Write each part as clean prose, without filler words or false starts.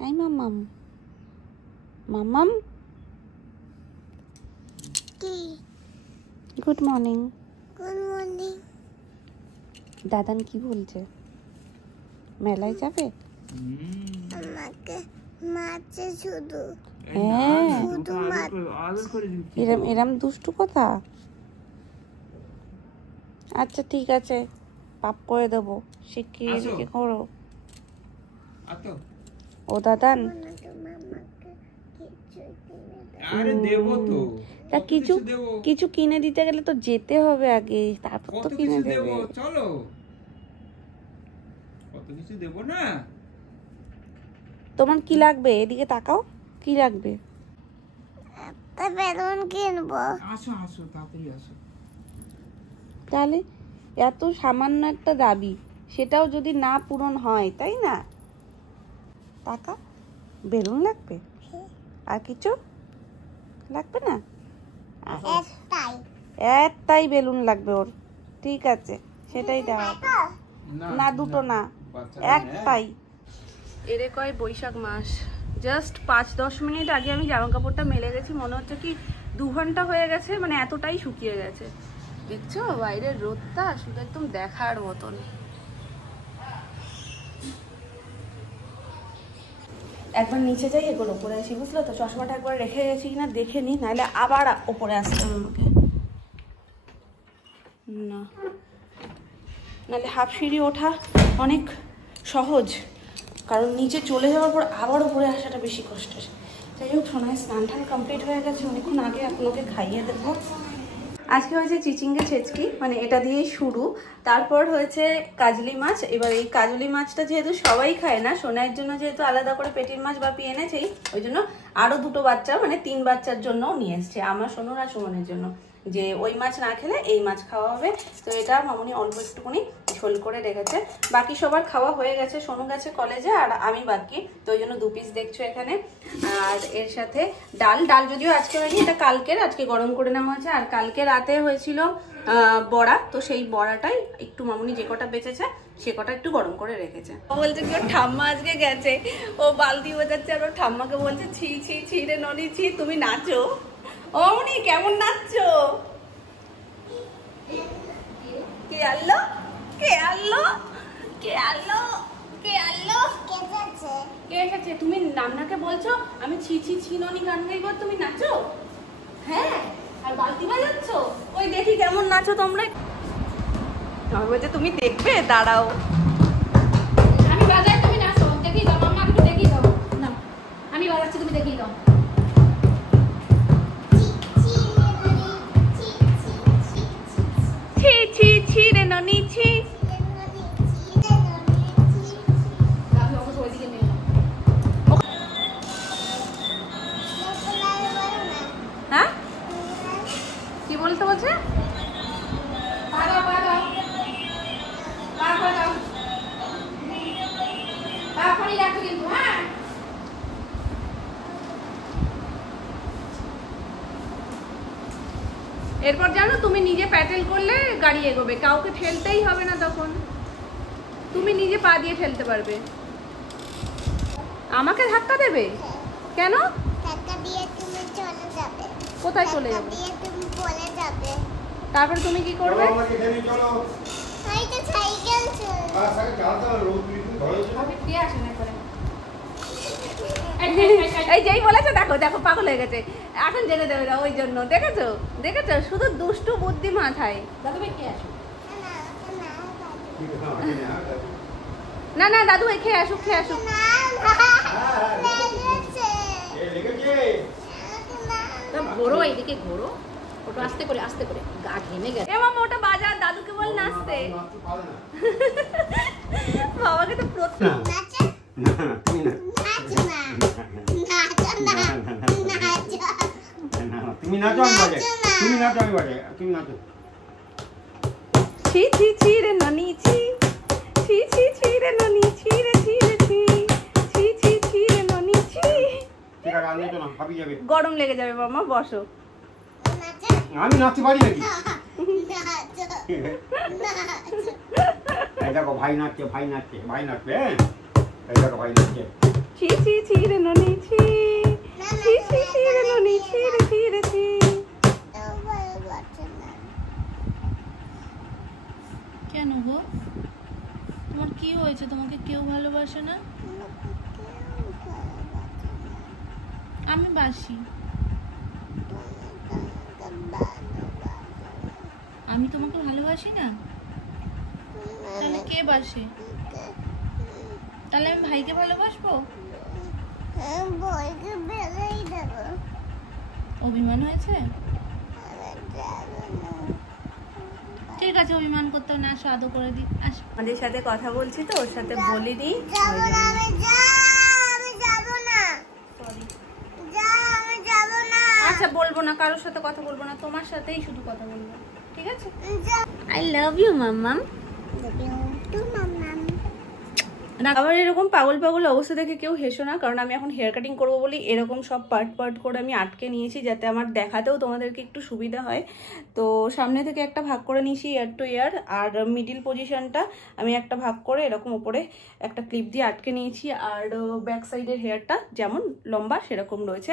Hi, Mamam. Mamam. Good morning. Good morning. Dadan কি বলছে? মেলায় যাবে? আমাকে মারছে শুধু। হ্যাঁ, শুধু এরম দুষ্টু কথা। আচ্ছা ঠিক আছে, পাপ করে দেবো, শিখিয়ে করো। ও দাদান, আরে দেবো তো। তা কিছু কিনে দিতে গেলে তো যেতে হবে আগে, তারপর তো কিনে দেবে। চলো, কত কিছু দেবো না। তোমার কি লাগবে? এদিকে তাকাও, কি লাগবে? একটা বেলুন কিনবো। আসো আসো, তাড়াতাড়ি আসো। তাহলে এত সামান্য একটা দাবি, সেটাও যদি না পূরণ হয়, তাই না? টাকা বেলুন লাগবে, আর কিছু লাগবে না? একটাই বেলুন লাগবে ওর, ঠিক আছে, সেটাই দেওয়া হবে। না দুটো না, একটাই। এরে কয় বৈশাখ মাস। জাস্ট 5-10 মিনিট আগে আমি জামা কাপড়টা মেলে গেছি, মনে হচ্ছে কি 2 ঘন্টা হয়ে গেছে, মানে এতটাই শুকিয়ে গেছে। দেখছো বাইরের রোদটা শুধু একদম দেখার মতন। একবার নিচে যাই, এগুলো ওপরে আসি, বুঝলো তো? চশমাটা একবার রেখে গেছি কিনা দেখে নি, নাহলে আবার ওপরে আসতে হবে আমাকে। না, নাহলে হাফ সিঁড়ি ওঠা অনেক সহজ, কারণ নিচে চলে যাওয়ার পর আবার উপরে আসাটা বেশি কষ্টের। যাই হোক, সোনায় স্নান টান কমপ্লিট হয়ে গেছে অনেকক্ষণ আগে, আপনাকে খাইয়ে দেবো। আজকে হয়েছে চিচিঙ্গে ছেচকি, মানে এটা দিয়েই শুরু। তারপর হয়েছে কাজলি মাছ। এবার এই কাজলি মাছটা যেহেতু সবাই খায় না, সোনার জন্য যেহেতু আলাদা করে পেটির মাছ বাপি এনেছেই, ওই জন্য আরও 2 বাচ্চা, মানে 3 বাচ্চার জন্যও নিয়ে এসছে, আমার সোনুর আর সুমনের জন্য, যে ওই মাছ না খেলে এই মাছ খাওয়া হবে। তো এটা মামুনি অল্প একটুকুনি ঝোল করে রেখেছে। বাকি সবার খাওয়া হয়ে গেছে, সোনু গেছে কলেজে আর আমি বাকি, তো ওই জন্য 2 পিস দেখছো এখানে। আর এর সাথে ডাল যদিও আজকে হয়নি, এটা কালকের, আজকে গরম করে নেওয়া হয়েছে। আর কালকে রাতে হয়েছিল বড়া, তো সেই বড়াটাই একটু মামুনি যে কটা বেঁচেছে সে কটা একটু গরম করে রেখেছে। ও বলছে কি ওর ঠাম্মা আজকে গেছে, ও বালতি বোঝাচ্ছে আর ওর ঠাম্মাকে বলছে ছি ছি ছি রে ননি ছি, তুমি নাচো। ও মামুনি কেমন নাচছো? কে আনলো কে আনলো কে আনলো কে আনলো কে এসেছে? তুমি নান্নাকে বলছো আমি ছি ছি ছি ননি গান গাইবো, তুমি নাচো? হ্যাঁ, আর বালতি বাজাচ্ছ? ওই দেখি কেমন নাচো তোমরা। আমি বলছে তুমি দেখবে, দাঁড়াও। আমি বাজাই, তুমি নাচো, দেখিয়ে দাও মাম্মা, একটু দেখিয়ে দাও। না, আমি বাজাচ্ছি, তুমি দেখিয়ে দাও। ছি ছি ছি রে ননি ছি। হ্যাঁ, কি বলতে বলছে? এরপর জানো, তুমি নিজে প্যাটেল করলে গাড়ি এগোবে, কাউকে ঠেলতেই হবে না, তখন তুমি নিজে পা দিয়ে ঠেলতে পারবে। আমাকে ধাক্কা দেবে কেন? কোথায় চলে যাবে? তারপর তুমি কি করবে? এই যেই বলেছে, দেখো দেখো পাগল হয়ে গেছে, এখন জেনে দেবে না, ওই জন্য। দেখেছো দেখেছো, শুধু দুষ্টু বুদ্ধি মাথায়। দাদু ভাই খেয়ে আসো। না না দাদু ভাই খেয়ে আসুক, খেয়ে আসুক। ঘোরো, এইদিকে ঘোরো, ওটা আস্তে করে আস্তে করে, গা ঘেমে গেছে। এ মামা ওটা বাজার, দাদুকে বল নাচতে। বাবাকে তো প্রথম তুমি নাচো, আমি বাজাই। তুমি নাচো, আমি বাজাই। তুমি নাচো। ছি ছি ছি রে ননি ছি, ছি ছি ছি রে ননি ছি রে ছি রে ছি, ছি ছি ছি রে ননি ছি। ঠিক আছে, আমি তো না, ভাবি যাবে। গরম লেগে যাবে মামা, বসো। আমি নাচতে পারি নাকি? এই দেখো ভাই নাচছে, ভাই নাচছে, ভাই নাচবে। এই দেখো ভাই নাচছে। ছি ছি ছি রে ননি ছি ছি ছি ছি রে ননি ছি রে ছি রে ছি। কেউ ভালোবাসে না। কেন গো, তোমার কি হয়েছে? তোমাকে কেউ ভালোবাসে না? আমাকে কেউ ভালোবাসে না। আমি বাসি। আমি তোমাকে ভালোবাসি না? তাহলে কে বাসে? তাহলে আমি ভাইকে ভালোবাসবো? বইকে বেড়েই দেবো। অভিমান হয়েছে? আমি যাবো না। ঠিক আছে, অভিমান করতে না, স্বাদ করে দিই। আমাদের সাথে কথা বলছি তো, ওর সাথে বলিনি। যাবো না, আমি যাবো না। আমি যাবো না। আচ্ছা বলবো না, কারোর সাথে কথা বলবো না, তোমার সাথেই শুধু কথা বলবো, ঠিক আছে? আই লাভ ইউ মাম্মাম। আবার এরকম পাগল পাগল অবস্থা দেখে কেউ হেসো না, কারণ আমি এখন হেয়ার কাটিং করবো বলি এরকম সব পার্ট পার্ট করে আমি আটকে নিয়েছি, যাতে আমার দেখাতেও তোমাদেরকে একটু সুবিধা হয়। তো সামনে থেকে একটা ভাগ করে নিয়েছি ইয়ার টু ইয়ার, আর মিডিল পজিশনটা আমি একটা ভাগ করে এরকম ওপরে একটা ক্লিপ দিয়ে আটকে নিয়েছি। আর ব্যাক সাইডের হেয়ারটা যেমন লম্বা সেরকম রয়েছে।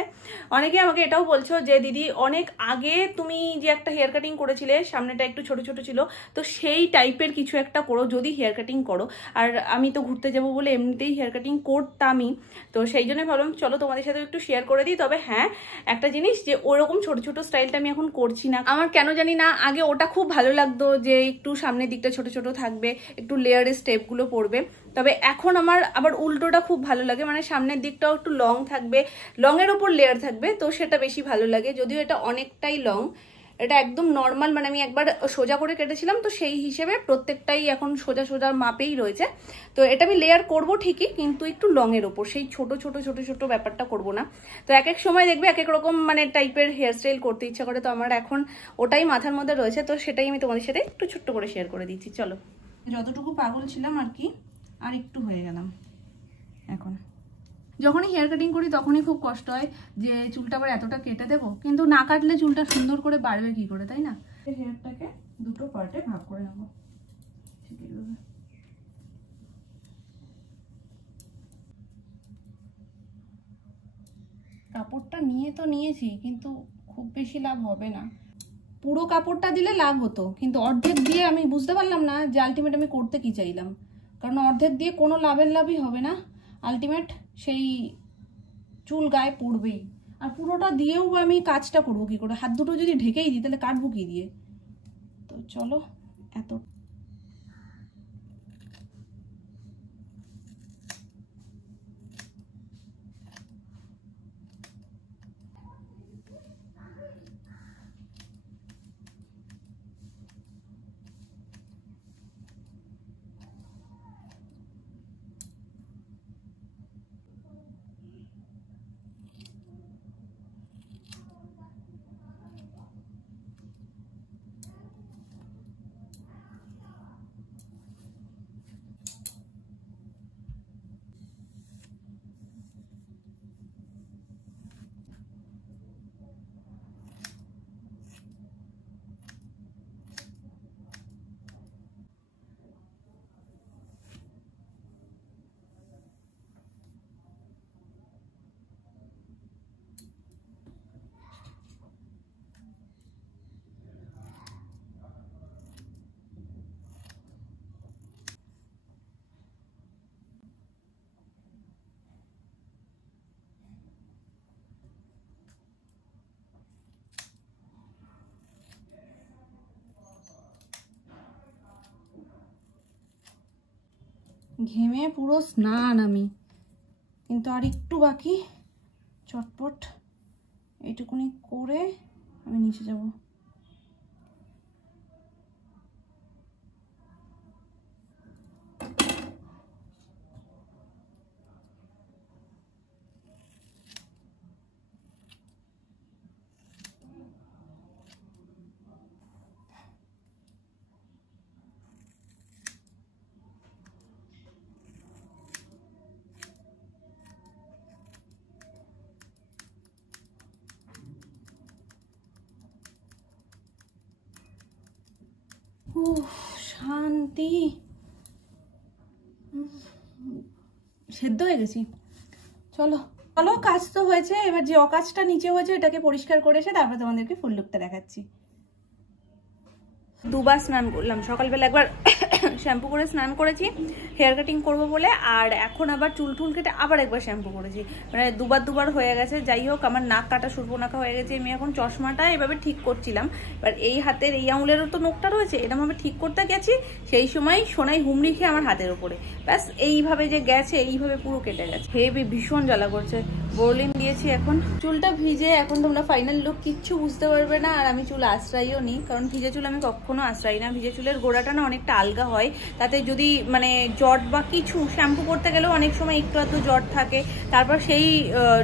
অনেকে আমাকে এটাও বলছো যে দিদি অনেক আগে তুমি যে একটা হেয়ার কাটিং করেছিলে, সামনেটা একটু ছোট ছোট ছিল, তো সেই টাইপের কিছু একটা করো যদি হেয়ার কাটিং করো। আর আমি তো ঘুরতে যাবো বলে এমনিতেই হেয়ার কাটিং করতামই, তো সেই জন্য ভাবলাম চলো তোমাদের সাথে একটু শেয়ার করে দিই। তবে হ্যাঁ, একটা জিনিস যে ওরকম ছোট ছোট স্টাইলটা আমি এখন করছি না। আমার কেন জানি না আগে ওটা খুব ভালো লাগতো, যে একটু সামনের দিকটা ছোট ছোট থাকবে, একটু লেয়ারের স্টেপগুলো পড়বে। তবে এখন আমার আবার উল্টোটা খুব ভালো লাগে, মানে সামনের দিকটাও একটু লং থাকবে, লংয়ের ওপর লেয়ার থাকবে, তো সেটা বেশি ভালো লাগে। যদিও এটা অনেকটাই লং, এটা একদম নর্মাল, মানে আমি একবার সোজা করে কেটেছিলাম, তো সেই হিসেবে প্রত্যেকটাই এখন সোজা সোজা মাপেই রয়েছে। তো এটা আমি লেয়ার করব ঠিকই, কিন্তু একটু লংয়ের ওপর, সেই ছোট ছোট ছোট ছোট ব্যাপারটা করব না। তো এক এক সময় দেখবে এক এক রকম মানে টাইপের হেয়ারস্টাইল করতে ইচ্ছা করে, তো আমার এখন ওটাই মাথার মধ্যে রয়েছে, তো সেটাই আমি তোমাদের সাথে একটু ছোট্ট করে শেয়ার করে দিচ্ছি। চলো, যতটুকু পাগল ছিলাম আর কি, আর একটু হয়ে গেলাম। এখন যখনই হেয়ার কাটিং করি তখনই খুব কষ্ট হয় যে চুলটা আবার এতটা কেটে দেবো, কিন্তু না কাটলে চুলটা সুন্দর করে বাড়বে কি করে, তাই না? হেয়ারটাকে দুটো পার্টে ভাগ করে নেবো। কাপড়টা নিয়ে তো নিয়েছি, কিন্তু খুব বেশি লাভ হবে না। পুরো কাপড়টা দিলে লাভ হতো, কিন্তু অর্ধেক দিয়ে আমি বুঝতে পারলাম না যে আলটিমেট আমি করতে কি চাইলাম। কারণ অর্ধেক দিয়ে কোনো লাভই হবে না, আলটিমেট সেই চুল গায়ে পড়বেই। আর পুরোটা দিয়েও আমি কাজটা করবো কি করে? হাত দুটো যদি ঢেকেই দিই তাহলে কাটবো কি দিয়ে? তো চলো, এত ঘেমে পুরো স্নান আমি, কিন্তু আর একটু বাকি, চটপট এইটুকুনি করে আমি নিচে যাব। শান্তি, সেদ্ধ হয়ে গেছি। চলো চলো, কাজ তো হয়েছে, এবার যে অকাজটা নিচে হয়েছে এটাকে পরিষ্কার করে এসে তারপর তোমাদেরকে ফুল লুকটা দেখাচ্ছি। দুবার স্নান করলাম, সকালবেলা একবার শ্যাম্পু করে স্নান করেছি হেয়ার কাটিং করবো বলে, আর এখন আবার চুল টুল কেটে আবার একবার শ্যাম্পু করেছি, মানে দুবার হয়ে গেছে। যাই হোক, আমার নাক কাটা সুর্পনাখা হয়ে গেছে। আমি এখন চশমাটা এভাবে ঠিক করছিলাম, এবার এই হাতের এই আঙুলেরও তো নোকটা রয়েছে, এরকমভাবে ঠিক করতে গেছি, সেই সময় সোনাই হুমড়ি খেয়ে আমার হাতের ওপরে ব্যাস এইভাবে যে গেছে, এইভাবে পুরো কেটে গেছে। হেভি ভীষণ জ্বালা করছে। বোরলিন দিয়েছি, এখন চুলটা ভিজে, এখন তোমরা ফাইনাল লুক কিচ্ছু বুঝতে পারবে না। আর আমি চুল আশ্রয়ও নিই, কারণ ভিজে চুল আমি কখনো আশ্রয় না। ভিজে চুলের গোড়াটা না অনেকটা আলগা হয়, তাতে যদি মানে জট বা কিছু শ্যাম্পু করতে গেলেও অনেক সময় একটু আধটু জট থাকে, তারপর সেই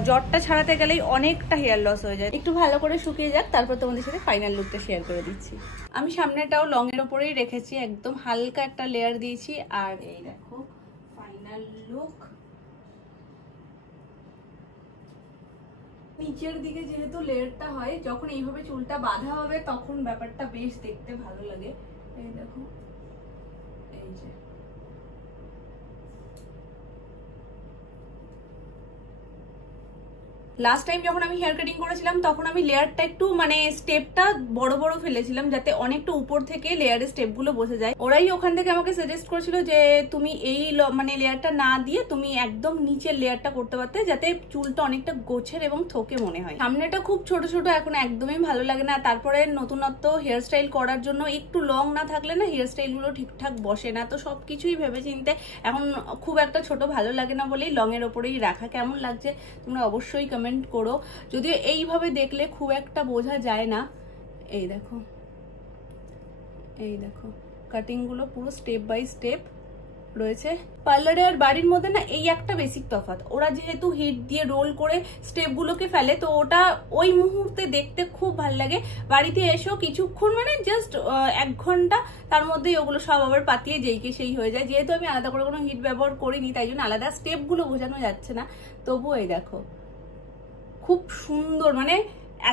জটটা ছাড়াতে গেলেই অনেকটা হেয়ার লস হয়ে যায়। একটু ভালো করে শুকিয়ে যাক, তারপর তোমাদের সাথে ফাইনাল লুকটা শেয়ার করে দিচ্ছি। আমি সামনেটাও লং এর ওপরেই রেখেছি, একদম হালকা একটা লেয়ার দিয়েছি। আর এই দেখো ফাইনাল লুক। নিচের দিকে যেহেতু লেয়ারটা হয়, যখন এইভাবে চুলটা বাঁধা হবে তখন ব্যাপারটা বেশ দেখতে ভালো লাগে। এই দেখো, এই যে লাস্ট টাইম যখন আমি হেয়ার কাটিং করেছিলাম তখন আমি লেয়ারটা একটু মানে স্টেপটা বড় বড় ফেলেছিলাম, যাতে অনেকটা উপর থেকে লেয়ারের স্টেপগুলো বসে যায়। ওরাই ওখান থেকে আমাকে সাজেস্ট করেছিল যে তুমি এই মানে লেয়ারটা না দিয়ে তুমি একদম নিচের লেয়ারটা করতে পারতে, যাতে চুলটা অনেকটা গোছের এবং থোকে মনে হয়। সামনেটা খুব ছোট ছোট, এখন একদমই ভালো লাগে না। তারপরে নতুনত্ব হেয়ার স্টাইল করার জন্য একটু লং না থাকলে না হেয়ার স্টাইল গুলো ঠিকঠাক বসে না, তো সবকিছুই ভেবে চিনতে এখন খুব একটা ছোট ভালো লাগে না বলেই লং এর ওপরেই রাখা। কেমন লাগছে তোমরা অবশ্যই কমেন্ট করো, যদিও এইভাবে দেখলে খুব একটা বোঝা যায় না। এই দেখো, এই দেখো কাটিং গুলো পুরো স্টেপ বাই স্টেপ রয়েছে। পার্লারে আর বাড়ির মধ্যে না এই একটা বেসিক তফাৎ, ওরা যেহেতু হিট দিয়ে রোল করে স্টেপ গুলোকে ফেলে, তো ওটা ওই মুহূর্তে দেখতে খুব ভালো লাগে। বাড়িতে এসেও কিছুক্ষণ মানে জাস্ট 1 ঘন্টা, তার মধ্যেই ওগুলো সব আবার পাতিয়ে যেইকে সেই হয়ে যায়। যেহেতু আমি আলাদা করে কোনো হিট ব্যবহার করিনি, তাই জন্য আলাদা স্টেপ গুলো বোঝানো যাচ্ছে না। তবুও এই দেখো খুব সুন্দর, মানে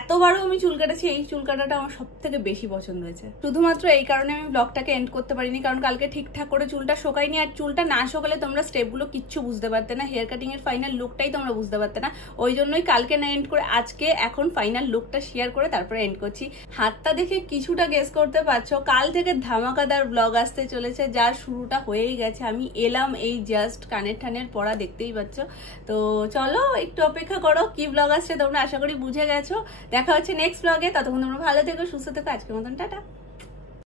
এতবারও আমি চুল কাটেছি, এই চুল কাটাটা আমার সব থেকে বেশি পছন্দ হয়েছে। শুধুমাত্র এই কারণে আমি ব্লগটাকে এন্ড করতে পারিনি, কারণ কালকে ঠিকঠাক করে চুলটা শোকায়নি। আর চুলটা না শোকালে তোমরা স্টেপগুলো কিচ্ছু বুঝতে পারতে না, হেয়ার কাটিং এর ফাইনাল লুকটাই তোমরা বুঝতে পারতে না। ওই জন্যই কালকে না এন্ড করে আজকে এখন ফাইনাল লুকটা শেয়ার করে তারপরে এন্ড করছি। হাতটা দেখে কিছুটা গেস করতে পারছো, কাল থেকে ধামাকাদার ব্লগ আসতে চলেছে, যার শুরুটা হয়েই গেছে। আমি এলাম এই জাস্ট কানের ঠানের পড়া, দেখতেই পাচ্ছ। তো চলো একটু অপেক্ষা করো, কি ব্লগ আসছে তোমরা আশা করি বুঝে গেছো। দেখা হচ্ছে নেক্সট ব্লগে, ততক্ষণ তোমরা ভালো থেকো, সুস্থ থেকো। আজকের মতন টাটা।